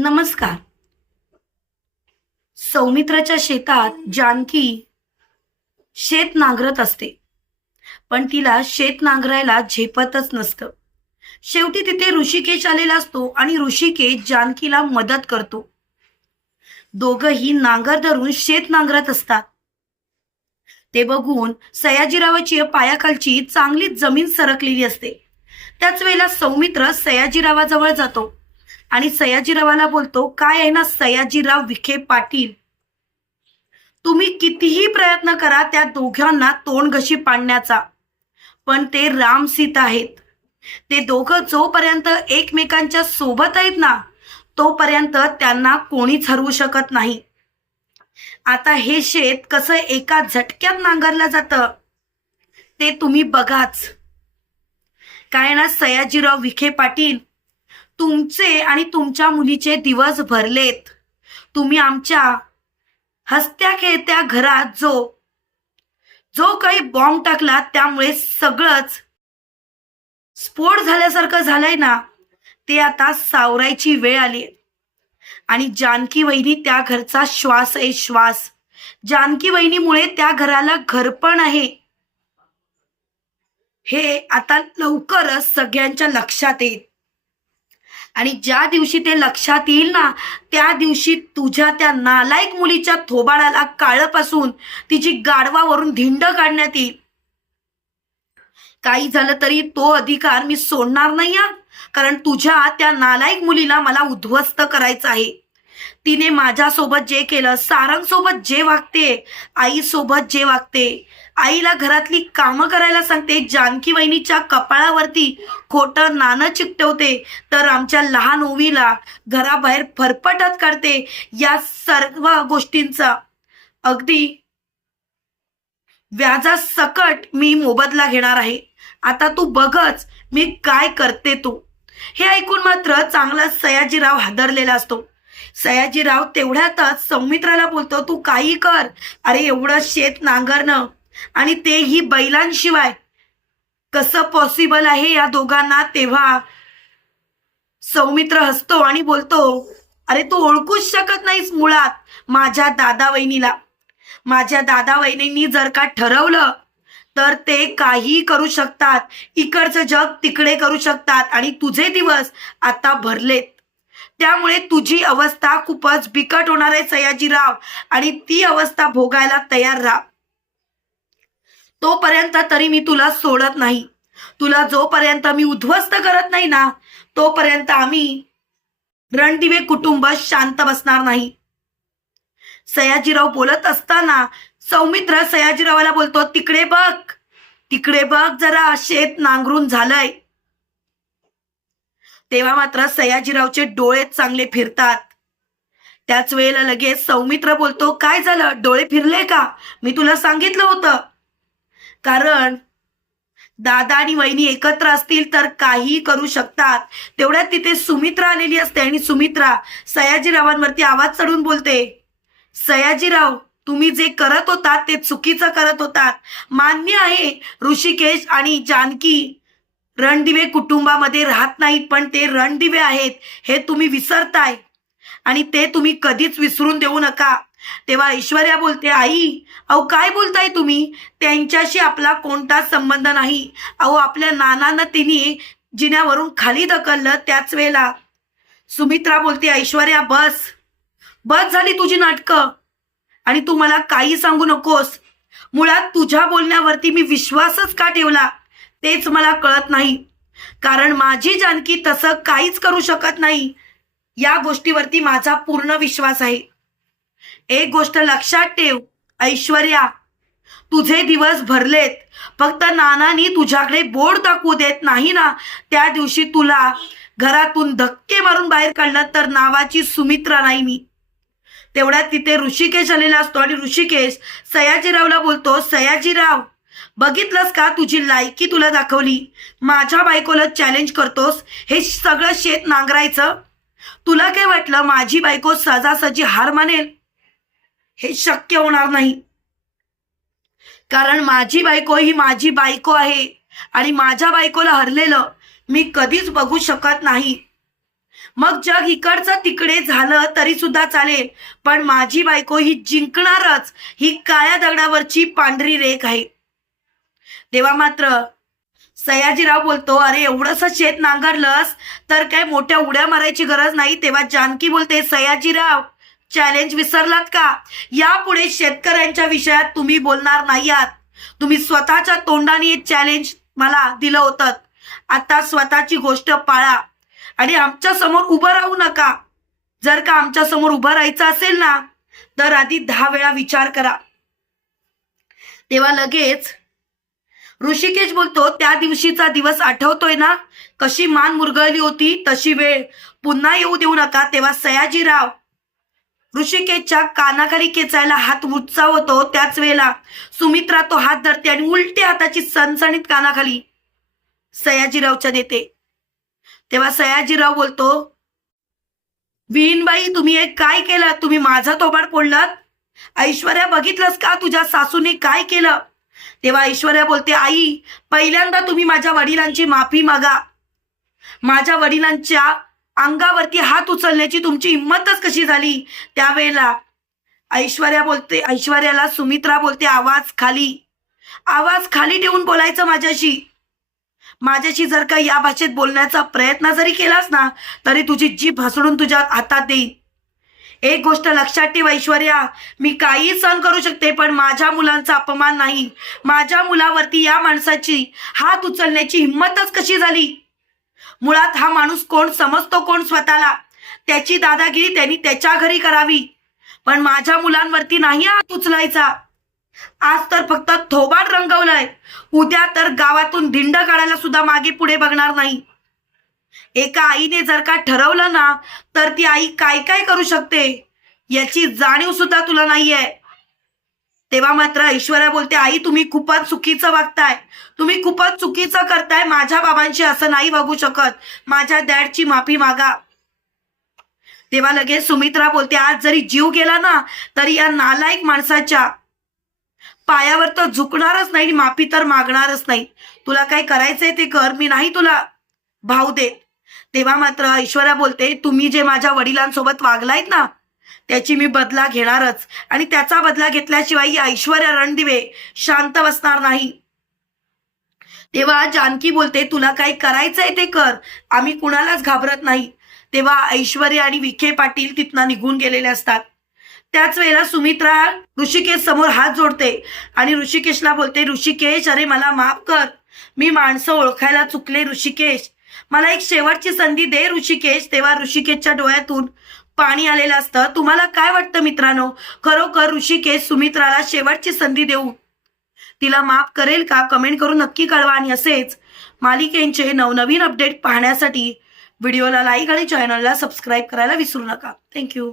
नमस्कार. सौमित्राच्या शेतात जानकी शेत नांगरत असते. पण तिला शेत नांगरायला झेपतच नसतं. शेवटी तिथे ऋषिकेश आलेला असतो आणि ऋषिकेश जानकीला मदत करतो. दोघही नांगर धरून शेत नांगरत असतात. ते बघून सयाजीरावाची पायाखालची चांगलीच जमीन सरकलेली असते. त्याच वेळेला सौमित्र सयाजीरावाजवळ जातो. आणि सयाजीरावाला बोलतो काय आहे ना सयाजीराव विखे पाटील? तुम्ही कितीही प्रयत्न करा त्या दोघांना तोंड घशी पाडण्याचा. पण ते रामसीत आहेत. ते दोघं जोपर्यंत एकमेकांच्या सोबत आहेत ना तोपर्यंत त्यांना कोणीच हरवू शकत नाही. आता हे शेत कसं एका झटक्यात नांगरलं जातं ते तुम्ही बघाच. काय ना सयाजीराव विखे पाटील? तुमचे आणि तुमच्या मुलीचे दिवस भरलेत. तुम्ही आमच्या हसत्या खेळत्या घरात जो जो काही बॉम्ब टाकला त्यामुळे सगळंच स्फोट झाल्यासारखं झालंय ना ते आता सावरायची वेळ आली आणि जानकी वहिनी त्या घरचा श्वास आहे श्वास. जानकी वहिनीमुळे त्या घराला घर पण आहे. हे आता लवकरच सगळ्यांच्या लक्षात येईल. आणि ज्या दिवशी ते लक्षात येईल ना त्या दिवशी तुझ्या त्या नालायक मुलीच्या थोबाडाला काळपासून तिची गाडवावरून धिंड काढण्यात येईल. काही झालं तरी तो अधिकार मी सोडणार नाही कारण तुझ्या त्या नालायक मुलीला मला उद्ध्वस्त करायचं आहे. तिने माझ्यासोबत जे केलं सारंग सोबत जे वागते आई सोबत जे वागते आईला घरातली कामं करायला सांगते. जानकी वहिनीच्या कपाळावरती खोटं नाणं चिकटवते. तर आमच्या लहान ओवीला घराबाहेर फरफटत काढते. या सर्व गोष्टींचा अगदी व्याजा सकट मी मोबदला घेणार आहे. आता तू बघच मी काय करते तू. हे ऐकून मात्र चांगला सयाजीराव हादरलेला असतो. सयाजीराव तेवढ्यातच सौमित्राला बोलतो तू काही कर. अरे एवढं शेत नांगरणं आणि तेही बैलांशिवाय. कसं पॉसिबल आहे या दोघांना तेव्हा? सौमित्र हसतो आणि बोलतो अरे तू ओळखूच शकत नाहीस मुळात माझ्या दादा वहिनीला माझ्या दादा वहिनींनी जर का ठरवलं तर ते काही करू शकतात. इकडचं जग तिकडे करू शकतात आणि तुझे दिवस आता भरलेत. त्यामुळे तुझी अवस्था खूपच बिकट होणार आहे सयाजीराव आणि ती अवस्था भोगायला तयार राहा. तोपर्यंत तरी मी तुला सोडत नाही. तुला जोपर्यंत मी उद्ध्वस्त करत नाही ना तोपर्यंत आम्ही रणदिवे कुटुंब शांत बसणार नाही. सयाजीराव बोलत असताना सौमित्र सयाजीरावाला बोलतो तिकडे बघ तिकडे बघ जरा शेत नांगरून झालंय. तेव्हा मात्र सयाजीरावचे डोळे चांगले फिरतात. त्याच वेळेला लगेच सौमित्र बोलतो काय झालं? डोळे फिरले का? मी तुला सांगितलं होतं. कारण दादा आणि वहिनी एकत्र असतील तर काही करू शकतात. तेवढ्यात तिथे सुमित्रा आलेली असते आणि सुमित्रा सयाजीरावांवरती आवाज चढून बोलते सयाजीराव तुम्ही जे करत होतात ते चुकीचं करत होतात. मान्य आहे ऋषिकेश आणि जानकी रणदिवे कुटुंबामध्ये राहत नाहीत पण ते रणदिवे आहेत. हे तुम्ही विसरताय आणि ते तुम्ही कधीच विसरून देऊ नका. तेव्हा ऐश्वर्या बोलते आई अहो काय बोलताय तुम्ही? त्यांच्याशी आपला कोणताच संबंध नाही. अहो आपल्या नानांना तिने जिन्यावरून खाली ढकललं त्याच वेळेला. सुमित्रा बोलते ऐश्वर्या बस. बस झाली तुझी नाटकं. आणि तू मला काही सांगू नकोस. मुळात तुझ्या बोलण्यावरती मी विश्वासच का ठेवला? तेच मला कळत नाही. कारण माझी जानकी तसं काहीच करू शकत नाही. या गोष्टीवरती माझा पूर्ण विश्वास आहे. एक गोष्ट लक्षात ठेव ऐश्वर्या. तुझे दिवस भरलेत. फक्त नानानी तुझ्याकडे बोर्ड दाखवू देत नाही ना? त्या दिवशी तुला घरातून धक्के मारून बाहेर काढलं तर नावाची सुमित्रा नाही मी. तेवढ्यात तिथे ऋषिकेश आलेला असतो आणि ऋषिकेश सयाजीरावला बोलतो सयाजीराव बघितलंस का तुझी लायकी तुला दाखवली? माझ्या बायकोला चॅलेंज करतोस? हे सगळं शेत नांगरायचं? तुला काय वाटलं माझी बायको सहजासहजी हार मानेल? हे शक्य होणार नाही. कारण माझी बायको ही माझी बायको आहे आणि माझ्या बायकोला हरलेलं मी कधीच बघू शकत नाही. मग जग इकडचं तिकडे झालं तरी सुद्धा चालेल पण माझी बायको ही जिंकणारच ही काळ्या दगडावरची पांढरी रेख आहे. तेव्हा मात्र सयाजीराव बोलतो अरे एवढंस शेत नांगरलंस तर काय मोठ्या उड्या मारायची गरज नाही. तेव्हा जानकी बोलते सयाजीराव चॅलेंज विसरलात का? यापुढे शेतकऱ्यांच्या विषयात तुम्ही बोलणार नाही आहात तुम्ही स्वतःच्या तोंडाने चॅलेंज मला दिलं होतं. आता स्वतःची गोष्ट पाळा. आणि आमच्यासमोर उभं राहू नका. जर का आमच्यासमोर उभं राहायचं असेल ना तर आधी दहा वेळा विचार करा. तेव्हा लगेच ऋषिकेश बोलतो त्या दिवशीचा दिवस आठवतोय ना? कशी मान मुरगळली होती तशी वेळ. पुन्हा येऊ देऊ नका. तेव्हा सयाजीराव ऋषिकेशच्या कानाखाली केचायला हात उच्चावतो त्याच वेळेला सुमित्रा तो हात धरते आणि उलटी हाताची सणसणीत कानाखाली सयाजीरावच्या देते तेव्हा सयाजीराव बोलतो विहीनबाई तुम्ही हे काय केलं? तुम्ही माझा तोबाड फोडलात? ऐश्वर्या बघितलंस का तुझ्या सासूने काय केलं? तेव्हा ऐश्वर्या बोलते आई पहिल्यांदा तुम्ही माझ्या वडिलांची माफी मागा. माझ्या वडिलांच्या अंगावरती हात उचलण्याची तुमची हिंमतच कशी झाली? त्यावेळेला ऐश्वर्या बोलते ऐश्वर्याला सुमित्रा बोलते आवाज खाली. आवाज खाली ठेवून बोलायचं माझ्याशी. माझ्याशी जर का या भाषेत बोलण्याचा प्रयत्न जरी केलास ना तरी तुझी जीभ हसडून तुझ्या हातात देईन. एक गोष्ट लक्षात ठेव ऐश्वर्या मी काही सहन करू शकते पण माझ्या मुलांचा अपमान नाही. माझ्या मुलावरती या माणसाची हात उचलण्याची हिंमतच कशी झाली? मुळात हा माणूस कोण समजतो कोण स्वतःला? त्याची दादागिरी त्यांनी त्याच्या घरी करावी. पण माझ्या मुलांवरती नाही हात उचलायचा. आज तर फक्त थोबाड रंगवलाय. उद्या तर गावातून धिंड काढायला सुद्धा मागे पुढे बघणार नाही. एका आईने जर का ठरवलं ना तर ती आई काय काय करू शकते? याची जाणीव सुद्धा तुला नाहीये. तेव्हा मात्र ऐश्वर्या बोलते आई तुम्ही खूपच चुकीचं वागताय. तुम्ही खूपच चुकीचं करताय. माझ्या बाबांशी असं नाही वागू शकत. माझ्या डॅडची माफी मागा. तेव्हा लगेच सुमित्रा बोलते आज जरी जीव गेला ना तरी या नालायक माणसाच्या पायावर तर झुकणारच नाही माफी तर मागणारच नाही. तुला काय करायचंय ते कर मी नाही तुला भाव देत. तेव्हा मात्र ऐश्वर्या बोलते तुम्ही जे माझ्या वडिलांसोबत वागलायत ना त्याची मी बदला घेणारच. आणि त्याचा बदला घेतल्याशिवाय ऐश्वर्या रणदिवे शांत बसणार नाही. तेव्हा जानकी बोलते तुला काय करायचंय ते कर. आम्ही कुणालाच घाबरत नाही. तेव्हा ऐश्वर्या आणि विखे पाटील तिथनं निघून गेलेले असतात. त्याच वेळेला सुमित्रा ऋषिकेश समोर हात जोडते आणि ऋषिकेशला बोलते ऋषिकेश अरे मला माफ कर. मी माणसं ओळखायला चुकले ऋषिकेश. मला एक शेवटची संधी दे ऋषिकेश. तेव्हा ऋषिकेशच्या डोळ्यातून पाणी आलेलं असतं. तुम्हाला काय वाटतं मित्रांनो? खरोखर ऋषिकेश सुमित्राला शेवटची संधी देऊ? तिला माफ करेल का? कमेंट करून नक्की कळवा आणि असेच मालिकेंचे नवनवीन अपडेट पाहण्यासाठी व्हिडिओला लाईक आणि चॅनलला सबस्क्राईब करायला विसरू नका. थँक्यू